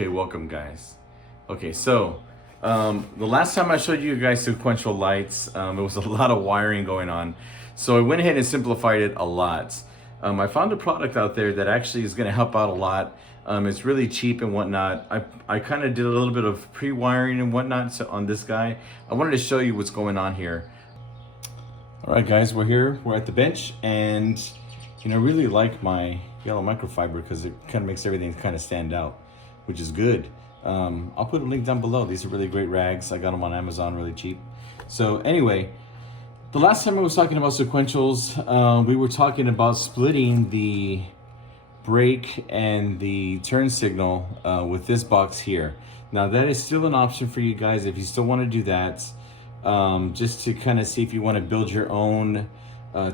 Okay, welcome guys. Okay, so the last time I showed you guys sequential lights, it was a lot of wiring going on. So I went ahead and simplified it a lot. I found a product out there that actually is gonna help out a lot. It's really cheap and whatnot. I kind of did a little bit of pre-wiring and whatnot on this guy. I wanted to show you what's going on here. All right guys, we're at the bench, and I really like my yellow microfiber because it kind of makes everything kind of stand out, which is good. I'll put a link down below. These are really great rags. I got them on Amazon really cheap. So anyway, the last time I was talking about sequentials, we were talking about splitting the brake and the turn signal with this box here. Now that is still an option for you guys if you still want to do that, just to kind of see if you want to build your own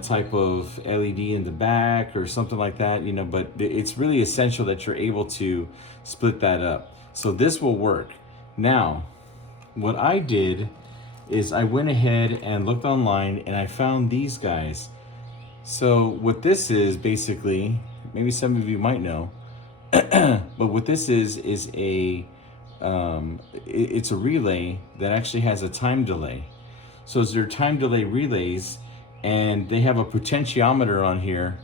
type of LED in the back or something like that, but it's really essential that you're able to split that up. So this will work. Now, what I did is I went ahead and looked online and I found these guys. So what this is basically, maybe some of you might know, but what this is a it's a relay that actually has a time delay. So it's their time delay relays, and they have a potentiometer on here,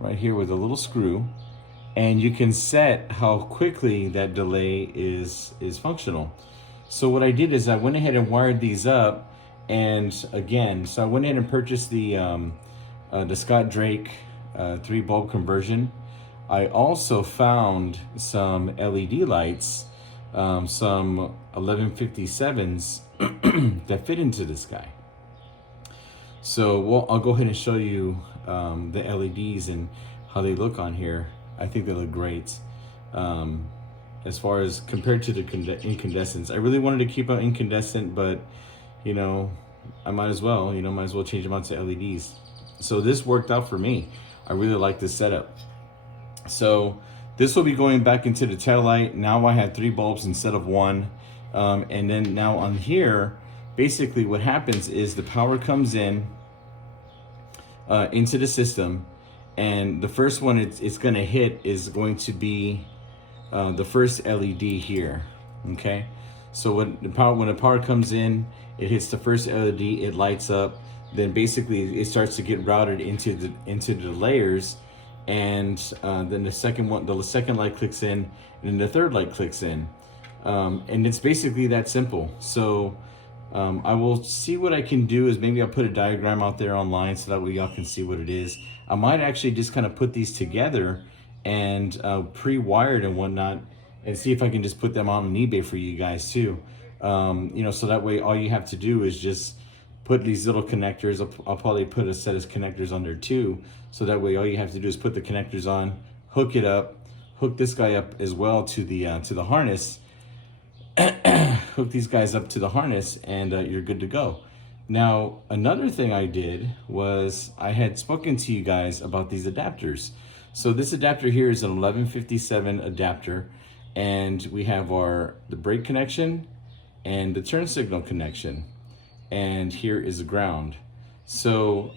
right here with a little screw, and you can set how quickly that delay is functional. So what I did is I went ahead and wired these up, and again, so I went ahead and purchased the Scott Drake 3 bulb conversion. I also found some LED lights, some 1157s that fit into this guy. So I'll go ahead and show you the LEDs and how they look on here. I think they look great. As far as compared to the incandescents, I really wanted to keep out incandescent, but I might as well, change them out to LEDs. So this worked out for me. I really like this setup. So this will be going back into the taillight. Now I have 3 bulbs instead of 1. And then now on here, basically what happens is the power comes in into the system, and the first one it's going to hit is going to be the first LED here. Okay, so when the power comes in, it hits the first LED, it lights up. Then basically it starts to get routed into the layers, and then the second light clicks in, and then the third light clicks in, and it's basically that simple. So I will see what I can do is maybe I'll put a diagram out there online so that way y'all can see what it is. I might actually just kind of put these together and pre-wired and whatnot, and see if I can just put them on eBay for you guys too. So that way all you have to do is just put these little connectors. I'll probably put a set of connectors on there too, so that way all you have to do is put the connectors on, hook it up, hook this guy up as well to the harness, hook these guys up to the harness, and you're good to go. Now, another thing I did was I had spoken to you guys about these adapters. So this adapter here is an 1157 adapter, and we have the brake connection and the turn signal connection, and here is the ground. So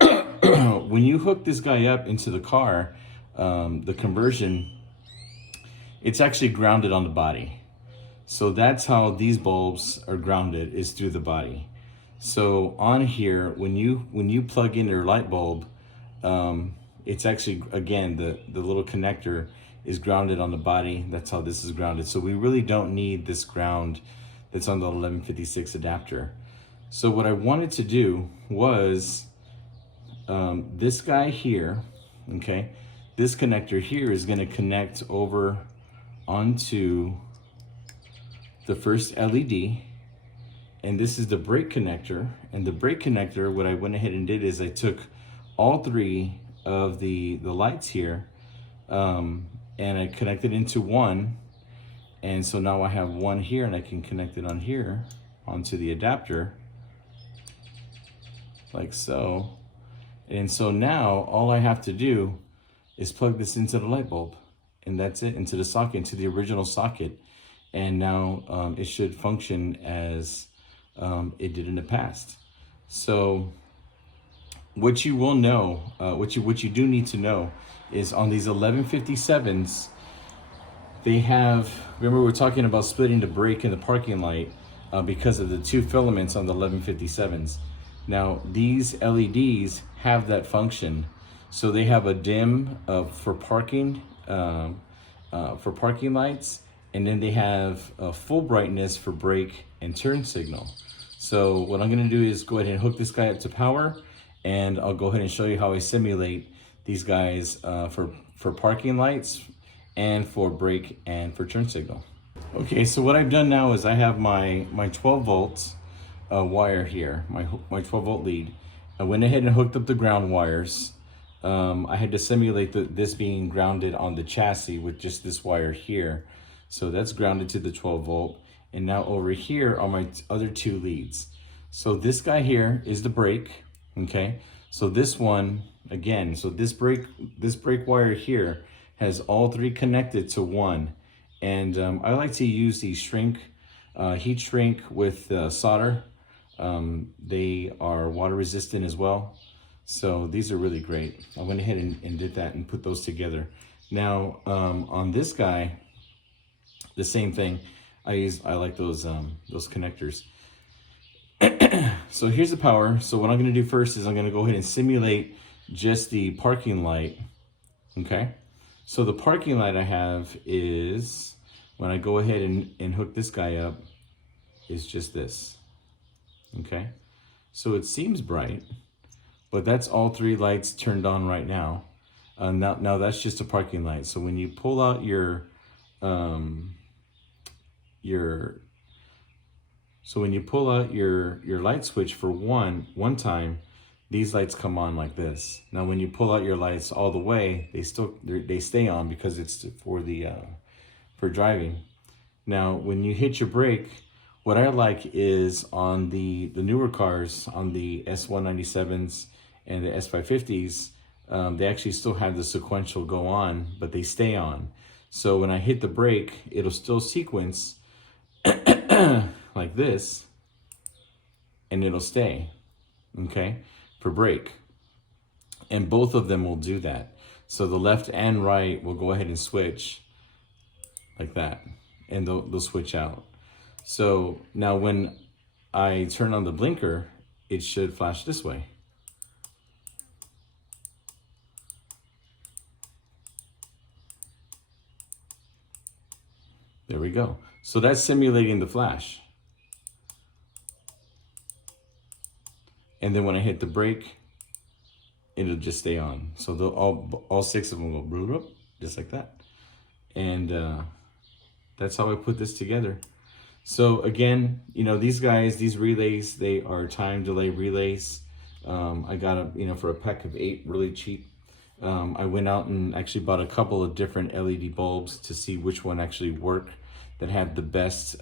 when you hook this guy up into the car, the conversion, it's actually grounded on the body. So that's how these bulbs are grounded, is through the body. So on here, when you plug in your light bulb, it's actually, again, the little connector is grounded on the body. That's how this is grounded. So we really don't need this ground that's on the 1156 adapter. So what I wanted to do was this guy here, okay, this connector here is going to connect over onto the first LED, and this is the brake connector. And the brake connector, what I went ahead and did is I took all 3 of the lights here, and I connected into one, and so now I have one here, and I can connect it on here onto the adapter like so. And so now all I have to do is plug this into the light bulb, and that's it, into the socket, into the original socket. And now it should function as it did in the past. So what you will know, what you do need to know is on these 1157s, they have, remember we were talking about splitting the brake and the parking light because of the two filaments on the 1157s. Now these LEDs have that function. So they have a dim for parking lights, and then they have a full brightness for brake and turn signal. So what I'm gonna do is go ahead and hook this guy up to power, and I'll go ahead and show you how I simulate these guys for parking lights and for brake and for turn signal. Okay, so what I've done now is I have my 12 volts wire here, my 12 volt lead. I went ahead and hooked up the ground wires. I had to simulate this being grounded on the chassis with just this wire here. So that's grounded to the 12 volt. And now over here are my other two leads. So this guy here is the brake, okay? So this one, again, so this brake wire here has all three connected to one. And I like to use these heat shrink with solder. They are water resistant as well. So these are really great. I went ahead and did that and put those together. Now on this guy, the same thing. I like those connectors. So here's the power. So what I'm gonna do first is I'm gonna go ahead and simulate just the parking light, okay? So the parking light I have is, when I go ahead and hook this guy up, is just this, okay? So it seems bright, but that's all three lights turned on right now. Now that's just a parking light. So when you pull out your light switch for one time, these lights come on like this. Now when you pull out your lights all the way, they stay on because it's for driving. Now when you hit your brake, what I like is on the newer cars, on the S197s and the S550s, they actually still have the sequential go on, but they stay on. So when I hit the brake, it'll still sequence like this, and it'll stay, okay, for brake. And both of them will do that. So the left and right will go ahead and switch like that, and they'll switch out. So now when I turn on the blinker, it should flash this way. There we go. So that's simulating the flash. And then when I hit the brake, it'll just stay on. So all six of them will go bloop, bloop, just like that. And that's how I put this together. So again, you know, these relays, they are time delay relays. I got them, for a pack of 8, really cheap. I went out and actually bought a couple of different LED bulbs to see which one actually work, that have the best,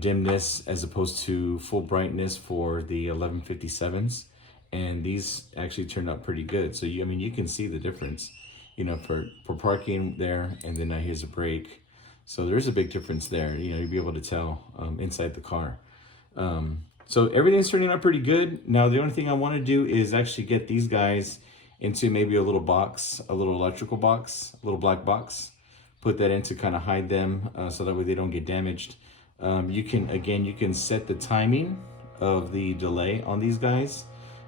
dimness as opposed to full brightness for the 1157s. And these actually turned out pretty good. So you can see the difference, for parking there, and then now here's a brake. So there's a big difference there. You'll be able to tell inside the car. So everything's turning out pretty good. Now the only thing I want to do is actually get these guys into maybe a little box, a little electrical box, a little black box. Put that in to kind of hide them so that way they don't get damaged. You can set the timing of the delay on these guys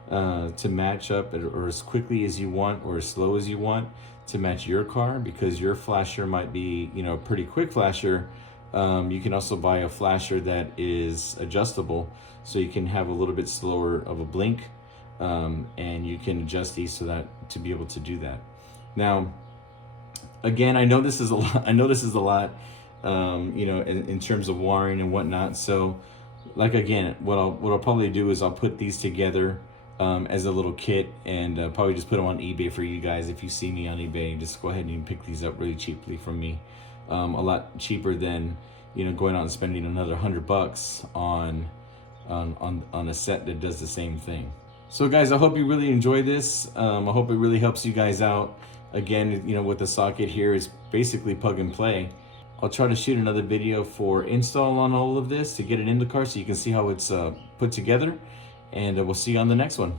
to match up, or as quickly as you want or as slow as you want to match your car, because your flasher might be a pretty quick flasher. You can also buy a flasher that is adjustable, so you can have a little bit slower of a blink, and you can adjust these so that to be able to do that. Now again, I know this is a lot, in terms of wiring and whatnot. So like, again, what I'll probably do is I'll put these together as a little kit, and probably just put them on eBay for you guys. If you see me on eBay, just go ahead and pick these up really cheaply from me. A lot cheaper than going out and spending another $100 on a set that does the same thing. So guys, I hope you really enjoy this. I hope it really helps you guys out. Again, with the socket here is basically plug and play. I'll try to shoot another video for install on all of this to get it in the car so you can see how it's put together. And we'll see you on the next one.